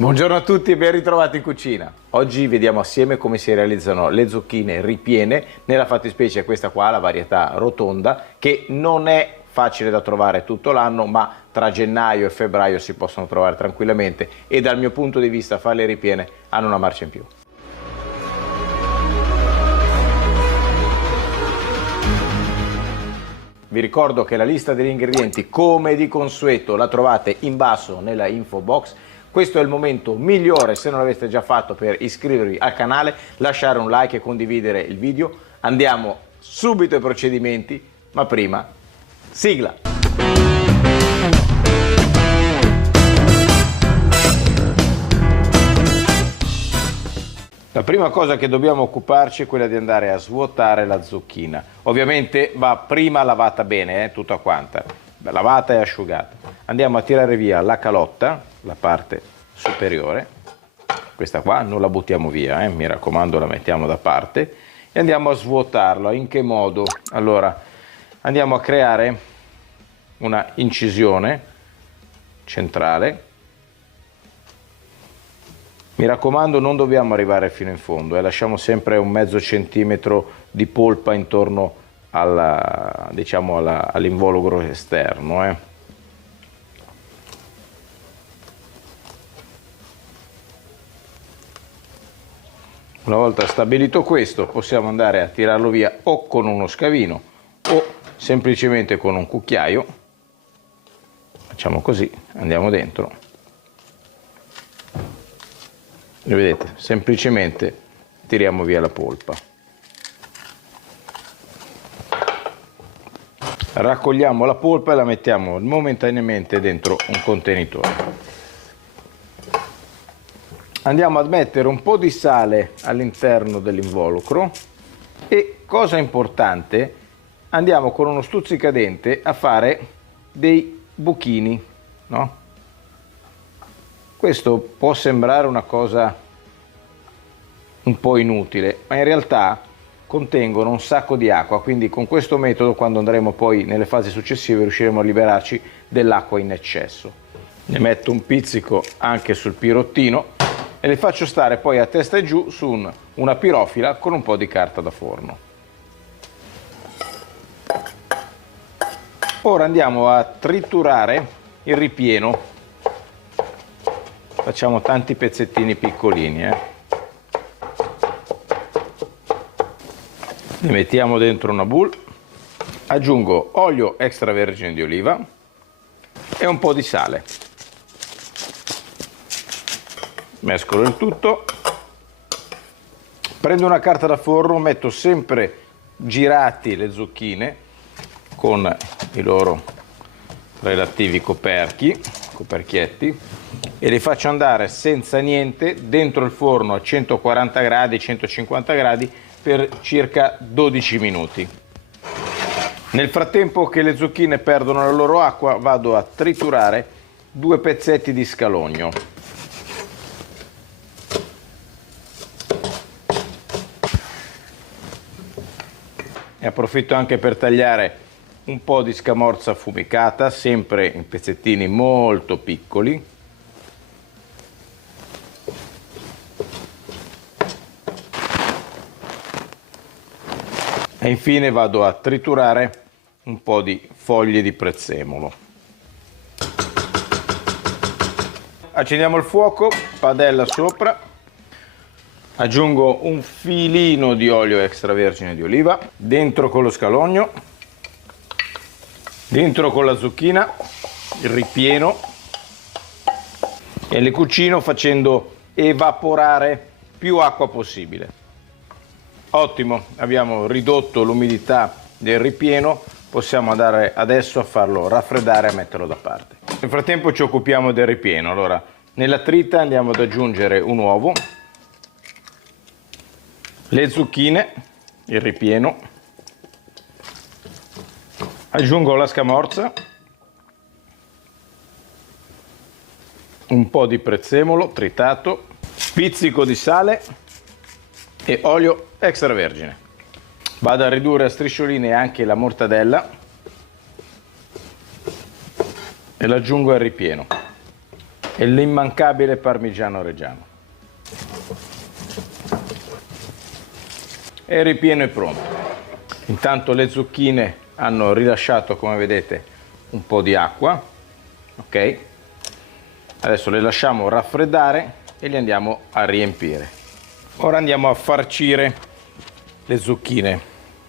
Buongiorno a tutti e ben ritrovati in cucina. Oggi vediamo assieme come si realizzano le zucchine ripiene, nella fattispecie questa qua, la varietà rotonda, che non è facile da trovare tutto l'anno, ma tra gennaio e febbraio si possono trovare tranquillamente e dal mio punto di vista farle ripiene hanno una marcia in più. Vi ricordo che la lista degli ingredienti, come di consueto, la trovate in basso nella info box. Questo è il momento migliore, se non l'avete già fatto, per iscrivervi al canale, lasciare un like e condividere il video. Andiamo subito ai procedimenti, ma prima, sigla! La prima cosa che dobbiamo occuparci è quella di andare a svuotare la zucchina. Ovviamente va prima lavata bene, tutta quanta, lavata e asciugata. Andiamo a tirare via la calotta, la parte superiore, questa qua non la buttiamo via, mi raccomando, la mettiamo da parte e andiamo a svuotarla. In che modo? Allora, andiamo a creare una incisione centrale. Mi raccomando, non dobbiamo arrivare fino in fondo, lasciamo sempre un mezzo centimetro di polpa intorno all'involucro esterno. Una volta stabilito questo, possiamo andare a tirarlo via o con uno scavino o semplicemente con un cucchiaio. Facciamo così, andiamo dentro. E vedete, semplicemente tiriamo via la polpa. Raccogliamo la polpa e la mettiamo momentaneamente dentro un contenitore. Andiamo a mettere un po' di sale all'interno dell'involucro e, cosa importante, andiamo con uno stuzzicadente a fare dei buchini, no? Questo può sembrare una cosa un po' inutile, ma in realtà contengono un sacco di acqua, quindi con questo metodo, quando andremo poi nelle fasi successive, riusciremo a liberarci dell'acqua in eccesso. Ne metto un pizzico anche sul pirottino e le faccio stare poi a testa giù su una pirofila con un po' di carta da forno. Ora andiamo a triturare il ripieno. Facciamo tanti pezzettini piccolini. Li mettiamo dentro una bowl, aggiungo olio extravergine di oliva e un po' di sale. Mescolo il tutto, prendo una carta da forno, metto sempre girati le zucchine con i loro relativi coperchietti e li faccio andare senza niente dentro il forno a 140 gradi, 150 gradi per circa 12 minuti. Nel frattempo che le zucchine perdono la loro acqua, vado a triturare 2 pezzetti di scalogno. E approfitto anche per tagliare un po' di scamorza affumicata, sempre in pezzettini molto piccoli. E infine vado a triturare un po' di foglie di prezzemolo. Accendiamo il fuoco, padella sopra. Aggiungo un filino di olio extravergine di oliva, dentro con lo scalogno, dentro con la zucchina, il ripieno e le cucino facendo evaporare più acqua possibile. Ottimo, abbiamo ridotto l'umidità del ripieno, possiamo andare adesso a farlo raffreddare e a metterlo da parte. Nel frattempo ci occupiamo del ripieno. Allora, nella trita andiamo ad aggiungere un uovo, le zucchine, il ripieno, aggiungo la scamorza, un po' di prezzemolo tritato, pizzico di sale e olio extravergine. Vado a ridurre a striscioline anche la mortadella e l'aggiungo al ripieno. e l'immancabile parmigiano reggiano. E il ripieno è pronto. Intanto le zucchine hanno rilasciato, come vedete, un po' di acqua, ok? Adesso le lasciamo raffreddare e le andiamo a riempire. Ora andiamo a farcire le zucchine.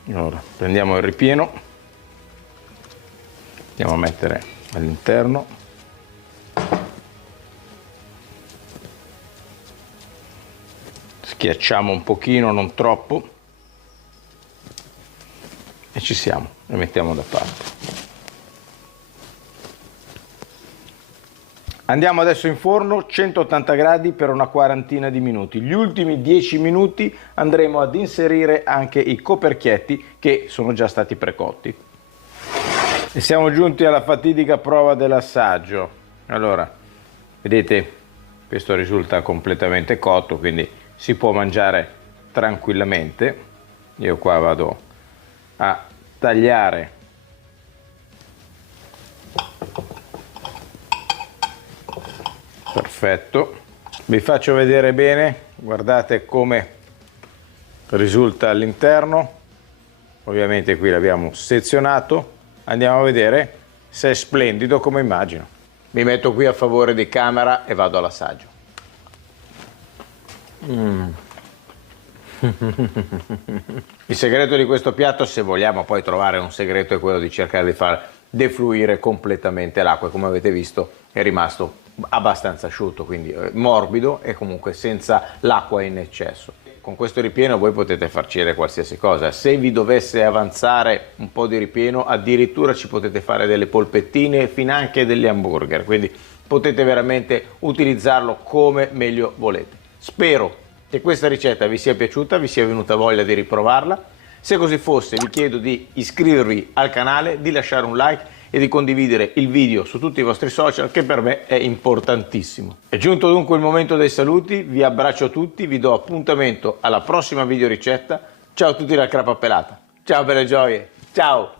Allora, prendiamo il ripieno, andiamo a mettere all'interno. Schiacciamo un pochino, non troppo. E ci siamo, le mettiamo da parte. Andiamo adesso in forno 180 gradi per una quarantina di minuti. Gli ultimi 10 minuti andremo ad inserire anche i coperchietti che sono già stati precotti. E siamo giunti alla fatidica prova dell'assaggio. Allora, vedete, questo risulta completamente cotto, quindi si può mangiare tranquillamente. Io qua vado a tagliare perfetto, vi faccio vedere bene, guardate come risulta all'interno. Ovviamente qui l'abbiamo sezionato, andiamo a vedere se è splendido come immagino. Mi metto qui a favore di camera e vado all'assaggio. Il segreto di questo piatto, se vogliamo poi trovare un segreto, è quello di cercare di far defluire completamente l'acqua. Come avete visto è rimasto abbastanza asciutto, quindi morbido e comunque senza l'acqua in eccesso. Con questo ripieno voi potete farcire qualsiasi cosa. Se vi dovesse avanzare un po' di ripieno, addirittura ci potete fare delle polpettine e finanche degli hamburger, quindi potete veramente utilizzarlo come meglio volete. Spero che questa ricetta vi sia piaciuta, vi sia venuta voglia di riprovarla. Se così fosse, vi chiedo di iscrivervi al canale, di lasciare un like e di condividere il video su tutti i vostri social, che per me è importantissimo. È giunto dunque il momento dei saluti, vi abbraccio tutti, vi do appuntamento alla prossima video ricetta. Ciao a tutti dal Crapa Pelata. Ciao belle gioie, ciao!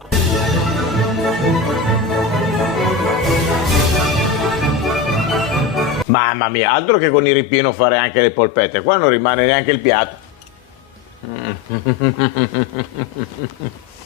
Mamma mia, altro che con il ripieno fare anche le polpette, qua non rimane neanche il piatto.